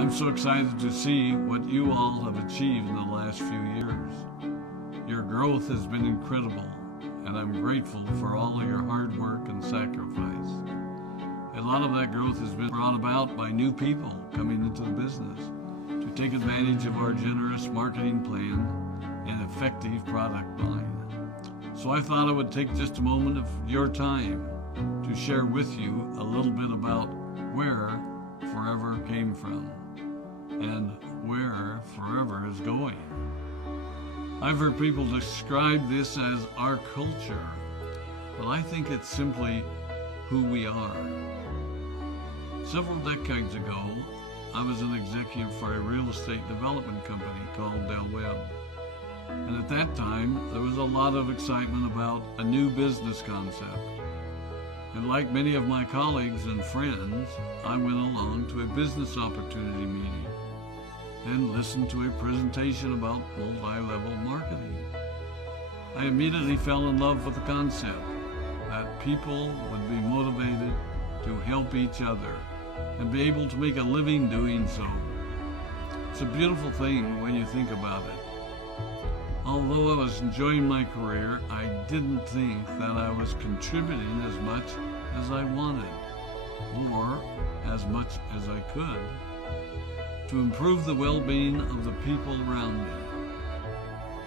I'm so excited to see what you all have achieved in the last few years. Your growth has been incredible, and I'm grateful for all of your hard work and sacrifice. A lot of that growth has been brought about by new people coming into the business to take advantage of our generous marketing plan and effective product line. So I thought I would take just a moment of your time to share with you a little bit about where Forever came from and where Forever is going. I've heard people describe this as our culture, but I think it's simply who we are. Several decades ago, I was an executive for a real estate development company called Del Webb. And at that time, there was a lot of excitement about a new business concept. And like many of my colleagues and friends, I went along to a business opportunity meeting and listened to a presentation about multi-level marketing. I immediately fell in love with the concept that people would be motivated to help each other and be able to make a living doing so. It's a beautiful thing when you think about it. Although I was enjoying my career, I didn't think that I was contributing as much as I wanted, or as much as I could, to improve the well-being of the people around me.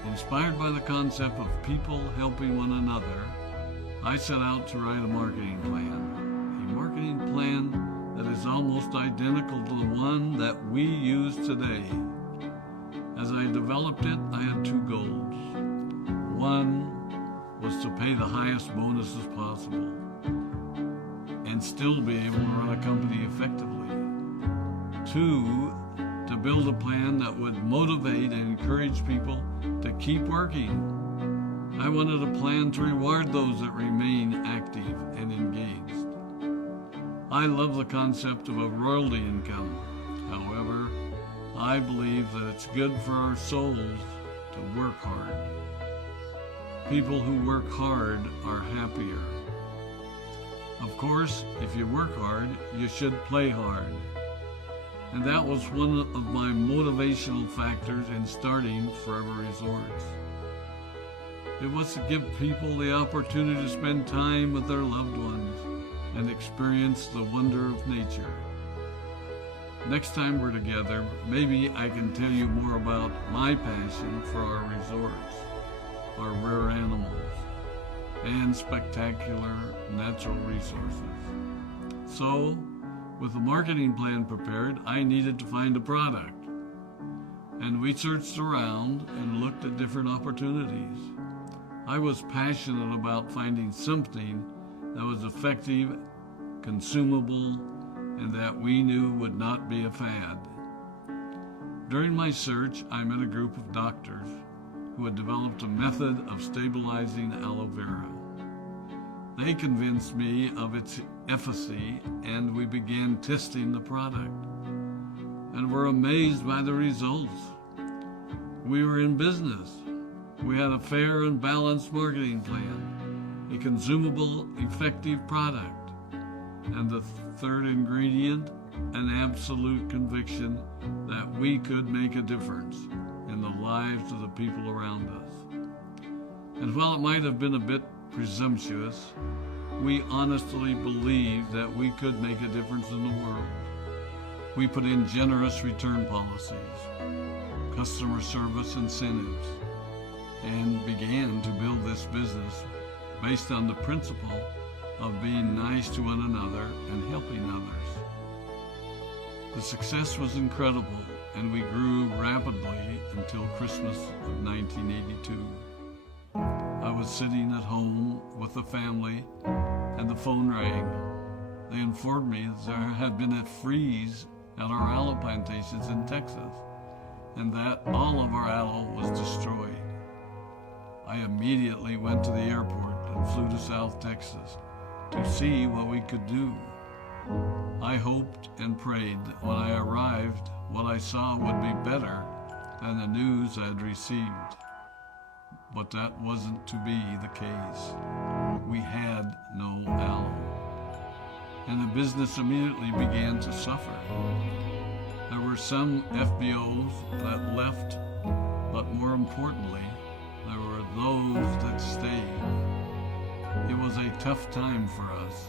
Inspired by the concept of people helping one another, I set out to write a marketing plan that is almost identical to the one that we use today. As I developed it, I had two goals. One was to pay the highest bonuses possible and still be able to run a company effectively. Two, to build a plan that would motivate and encourage people to keep working. I wanted a plan to reward those that remain active and engaged. I love the concept of a royalty income. However, I believe that it's good for our souls to work hard. People who work hard are happier. Of course, if you work hard, you should play hard. And that was one of my motivational factors in starting Forever Resorts. It was to give people the opportunity to spend time with their loved ones and experience the wonder of nature. Next time we're together, maybe I can tell you more about my passion for our resorts, our rare animals, and spectacular natural resources. So, with the marketing plan prepared, I needed to find a product. And we searched around and looked at different opportunities. I was passionate about finding something that was effective, consumable, and that we knew would not be a fad. During my search, I met a group of doctors who had developed a method of stabilizing aloe vera. They convinced me of its efficacy, and we began testing the product, and were amazed by the results. We were in business. We had a fair and balanced marketing plan, a consumable, effective product, and the third ingredient, an absolute conviction that we could make a difference in the lives of the people around us. And while it might have been a bit presumptuous, we honestly believed that we could make a difference in the world. We put in generous return policies, customer service incentives, and began to build this business based on the principle of being nice to one another and helping others. The success was incredible, and we grew rapidly until Christmas of 1982. I was sitting at home with the family, and the phone rang. They informed me that there had been a freeze at our aloe plantations in Texas, and that all of our aloe was destroyed. I immediately went to the airport and flew to South Texas to see what we could do. I hoped and prayed that when I arrived, what I saw would be better than the news I had received. But that wasn't to be the case. We had no aloe, and the business immediately began to suffer. There were were some FBOs that left, but more importantly, there were those that stayed. It was a tough time for us.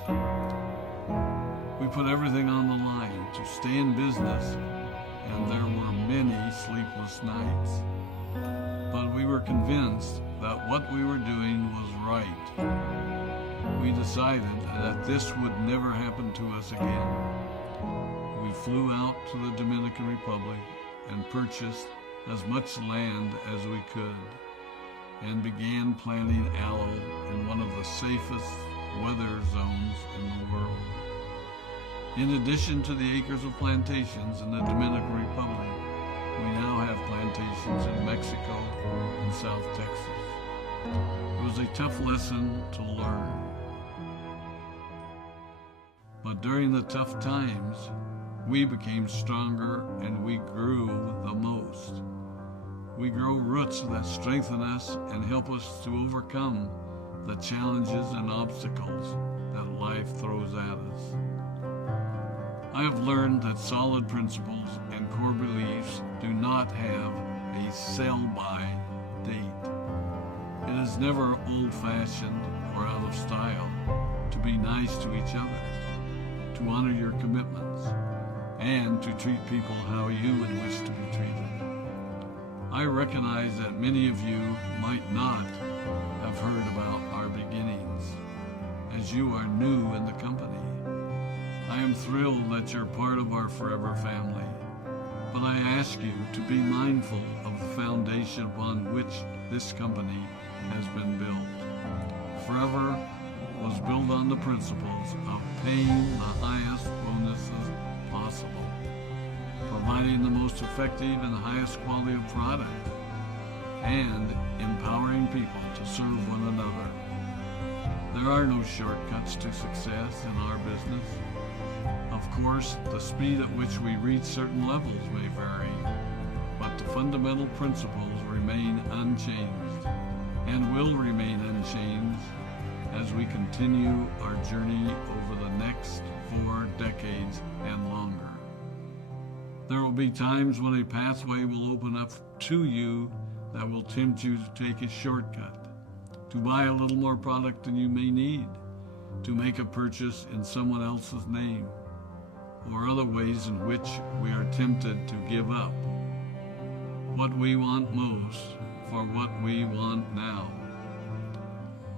We put everything on the line to stay in business, and there were many sleepless nights. But we were convinced that what we were doing was right. We decided that this would never happen to us again. We flew out to the Dominican Republic and purchased as much land as we could, and began planting aloe in one of the safest weather zones in the world. In addition to the acres of plantations in the Dominican Republic, we now have plantations in Mexico and South Texas. It was a tough lesson to learn. But during the tough times, we became stronger and we grew the most. We grow roots that strengthen us and help us to overcome the challenges and obstacles that life throws at us. I have learned that solid principles and core beliefs do not have a sell-by date. It is never old-fashioned or out of style to be nice to each other, to honor your commitments, and to treat people how you would wish to be treated. I recognize that many of you might not have heard about our beginnings, as you are new in the company. I am thrilled that you're part of our forever family, but I ask you to be mindful of the foundation upon which this company has been built. Forever was built on the principles of paying the highest bonuses possible, providing the most effective and highest quality of product, and empowering people to serve one another. There are no shortcuts to success in our business. Of course, the speed at which we reach certain levels may vary, but the fundamental principles remain unchanged and will remain unchanged as we continue our journey over the next 4 decades and longer. There will be times when a pathway will open up to you that will tempt you to take a shortcut, to buy a little more product than you may need, to make a purchase in someone else's name, or other ways in which we are tempted to give up what we want most for what we want now.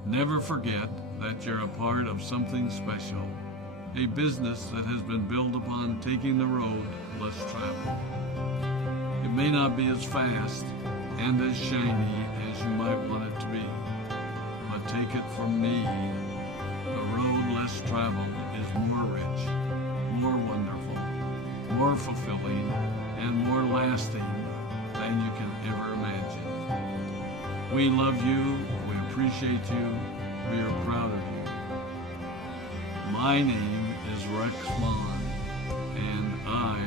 Never forget that you're a part of something special, a business that has been built upon taking the road less traveled. It may not be as fast and as shiny as you might want it to be, but take it from me, the road less traveled is more rich, more wonderful, more fulfilling, and more lasting than you can ever imagine. We love you, we appreciate you, we are proud of you. My name is Rex Maughan, and I